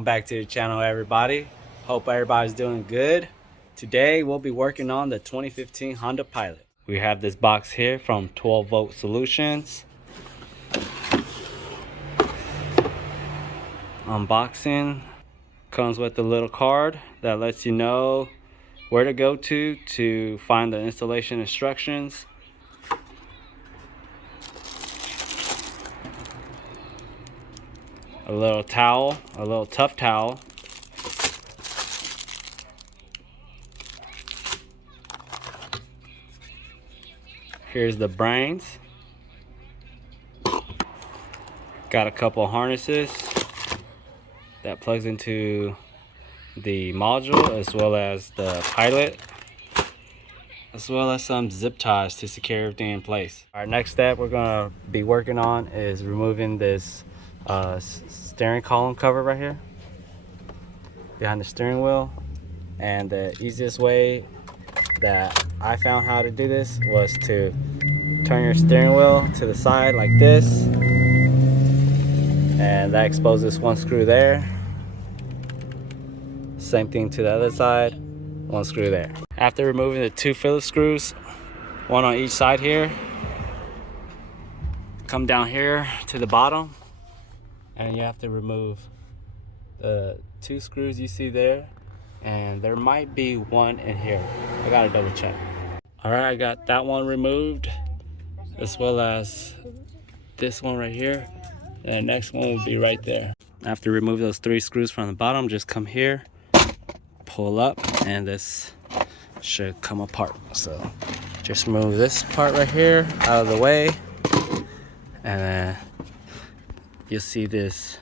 Welcome back to the channel, everybody. Hope everybody's doing good. Today we'll be working on the 2015 Honda Pilot. We have this box here from 12VoltSolutions. Unboxing. Comes with a little card that lets you know where to go to find the installation instructions. A little towel, a little tough towel. Here's the brains. Got a couple harnesses that plugs into the module as well as the pilot, as well as some zip ties to secure everything in place. Our next step we're gonna be working on is removing this steering column cover right here behind the steering wheel. And the easiest way that I found how to do this was to turn your steering wheel to the side like this, and that exposes one screw there. Same thing to the other side, one screw there. After removing the two Phillips screws, one on each side here, come down here to the bottom and you have to remove the two screws you see there, and there might be one in here. I gotta double check. All right, I got that one removed, as well as this one right here, and the next one will be right there. After remove those three screws from the bottom, just come here, pull up, and this should come apart. So just remove this part right here out of the way, and then you'll see this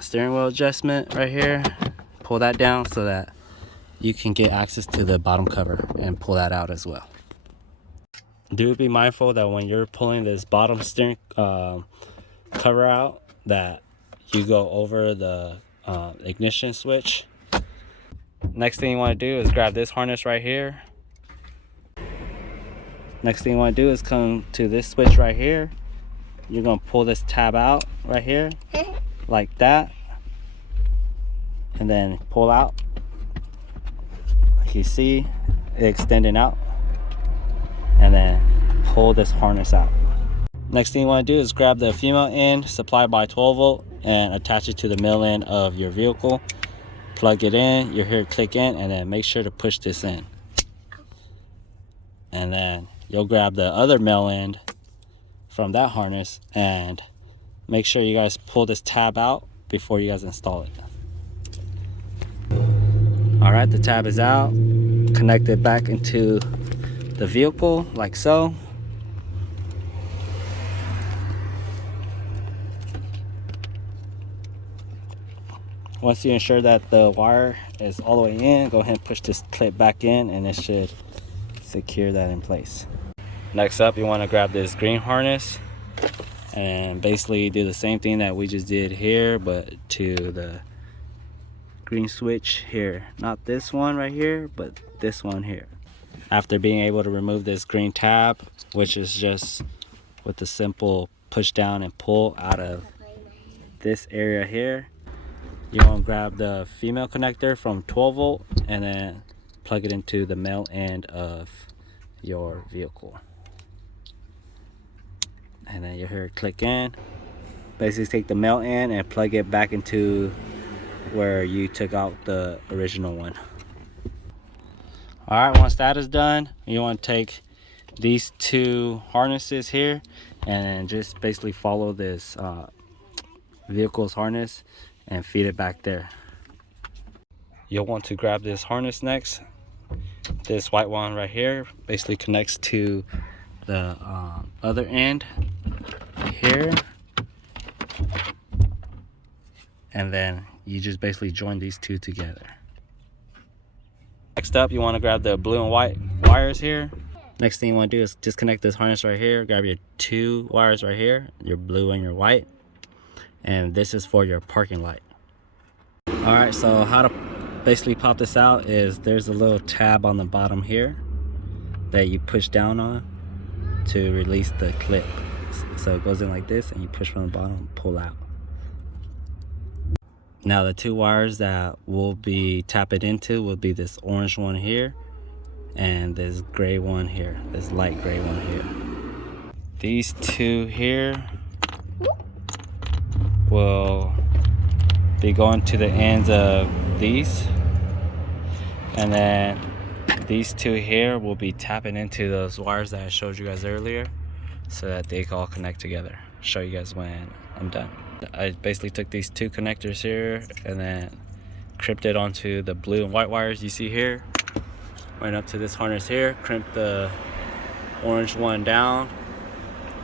steering wheel adjustment right here. Pull that down so that you can get access to the bottom cover and pull that out as well. Do be mindful that when you're pulling this bottom steering cover out, that you go over the ignition switch. Next thing you want to do is grab this harness right here. Next thing you want to do is come to this switch right here. You're going to pull this tab out right here like that, and then pull out. Like you see it extending out, and then pull this harness out. Next thing you want to do is grab the female end supplied by 12 volt and attach it to the male end of your vehicle. Plug it in, you hear it click in, and then make sure to push this in. And then you'll grab the other male end from that harness and make sure you guys pull this tab out before you guys install it. All right, the tab is out. Connect it back into the vehicle like so. Once you ensure that the wire is all the way in, go ahead and push this clip back in, and it should secure that in place. Next up, you want to grab this green harness and basically do the same thing that we just did here, but to the green switch here. Not this one right here, but this one here. After being able to remove this green tab, which is just with the simple push down and pull out of this area here, you want to grab the female connector from 12 volt and then plug it into the male end of your vehicle. And then you'll hear it click in. Basically take the male end and plug it back into where you took out the original one. All right, once that is done, you want to take these two harnesses here and just basically follow this vehicle's harness and feed it back there. You'll want to grab this harness next. This white one right here basically connects to the other end here, and then you just basically join these two together. Next up, you want to grab the blue and white wires here. Next thing you want to do is disconnect this harness right here. Grab your two wires right here, your blue and your white, and this is for your parking light. All right, so how to basically pop this out is there's a little tab on the bottom here that you push down on to release the clip. So it goes in like this, and you push from the bottom, pull out. Now the two wires that we'll be tapping into will be this orange one here and this gray one here, this light gray one here. These two here will be going to the ends of these, and then these two here will be tapping into those wires that I showed you guys earlier so that they can all connect together. I'll show you guys when I'm done. I basically took these two connectors here and then crimped it onto the blue and white wires you see here. Went up to this harness here, crimped the orange one down,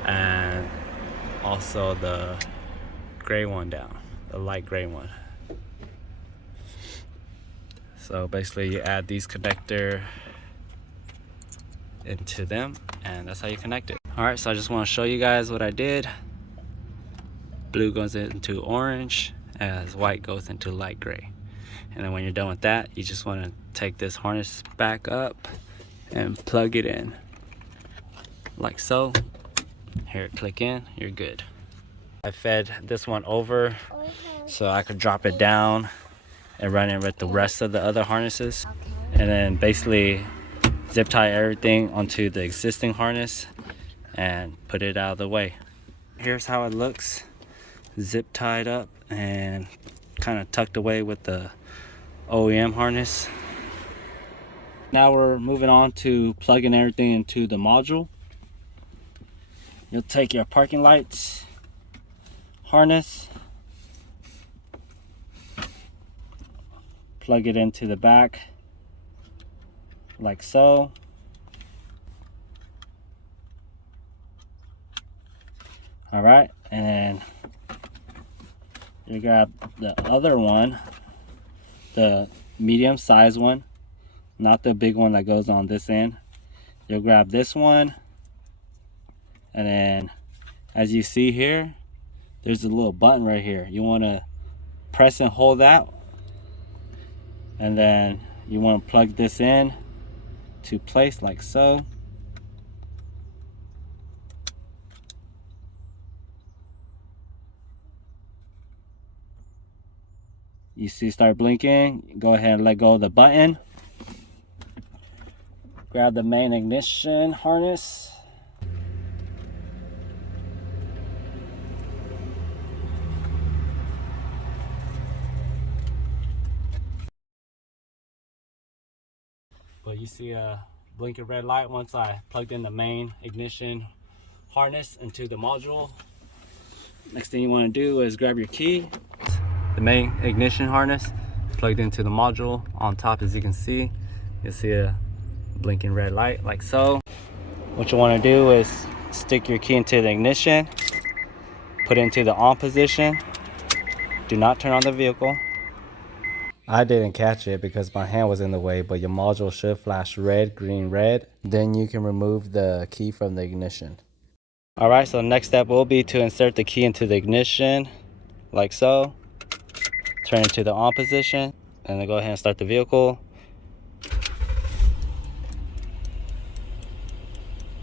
and also the gray one down, the light gray one. So basically you add these connector into them, and that's how you connect it. All right, so I just want to show you guys what I did. Blue goes into orange as white goes into light gray. And then when you're done with that, you just want to take this harness back up and plug it in like so. Here, click in, you're good. I fed this one over so I could drop it down and run it with the rest of the other harnesses. And then basically zip tie everything onto the existing harness and put it out of the way. Here's how it looks, zip tied up and kind of tucked away with the OEM harness. Now we're moving on to plugging everything into the module. You'll take your parking lights harness, plug it into the back like so. All right, and then you grab the other one, the medium size one, not the big one that goes on this end. You'll grab this one, and then as you see here, there's a little button right here. You want to press and hold that, and then you want to plug this in to place like so. You see start blinking, go ahead and let go of the button. Grab the main ignition harness. But you see a blinking red light once I plugged in the main ignition harness into the module. Next thing you want to do is grab your key. The main ignition harness plugged into the module. On top, as you can see, you'll see a blinking red light like so. What you want to do is stick your key into the ignition, put it into the on position. Do not turn on the vehicle. I didn't catch it because my hand was in the way, but your module should flash red, green, red. Then you can remove the key from the ignition. All right, so the next step will be to insert the key into the ignition like so. Turn it to the on position, and then go ahead and start the vehicle.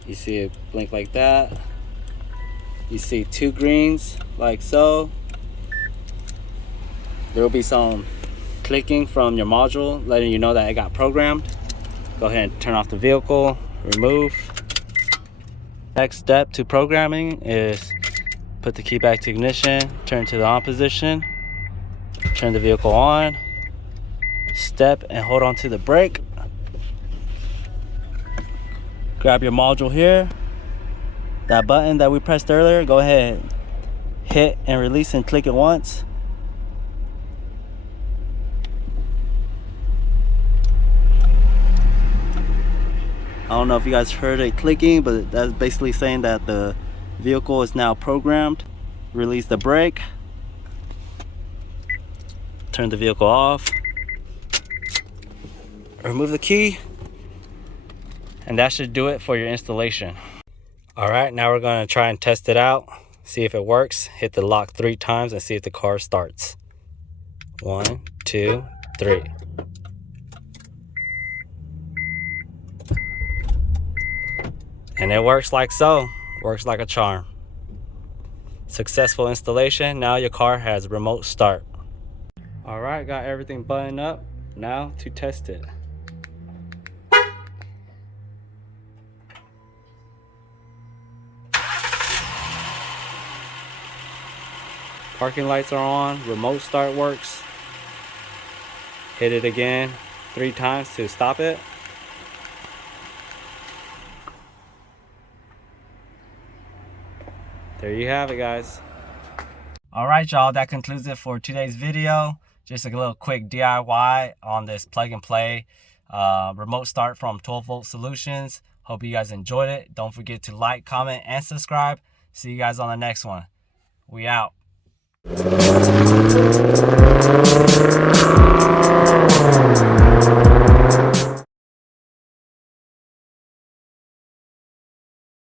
You see it blink like that. You see two greens like so. There will be some clicking from your module letting you know that it got programmed. Go ahead and turn off the vehicle, remove. Next step to programming is put the key back to ignition, turn to the on position, turn the vehicle on, step and hold on to the brake. Grab your module here. That button that we pressed earlier, go ahead, hit and release and click it once. I don't know if you guys heard it clicking, but that's basically saying that the vehicle is now programmed. Release the brake. Turn the vehicle off. Remove the key. And that should do it for your installation. All right, now we're going to try and test it out. See if it works. Hit the lock 3 times and see if the car starts. 1, 2, 3. And it works like so. Works like a charm. Successful installation. Now your car has remote start. All right, got everything buttoned up. Now to test it. Parking lights are on, remote start works. Hit it again 3 times to stop it. There you have it, guys. All right, y'all, that concludes it for today's video. Just a little quick DIY on this plug and play remote start from 12VoltSolutions. Hope you guys enjoyed it. Don't forget to like, comment, and subscribe. See you guys on the next one. We out.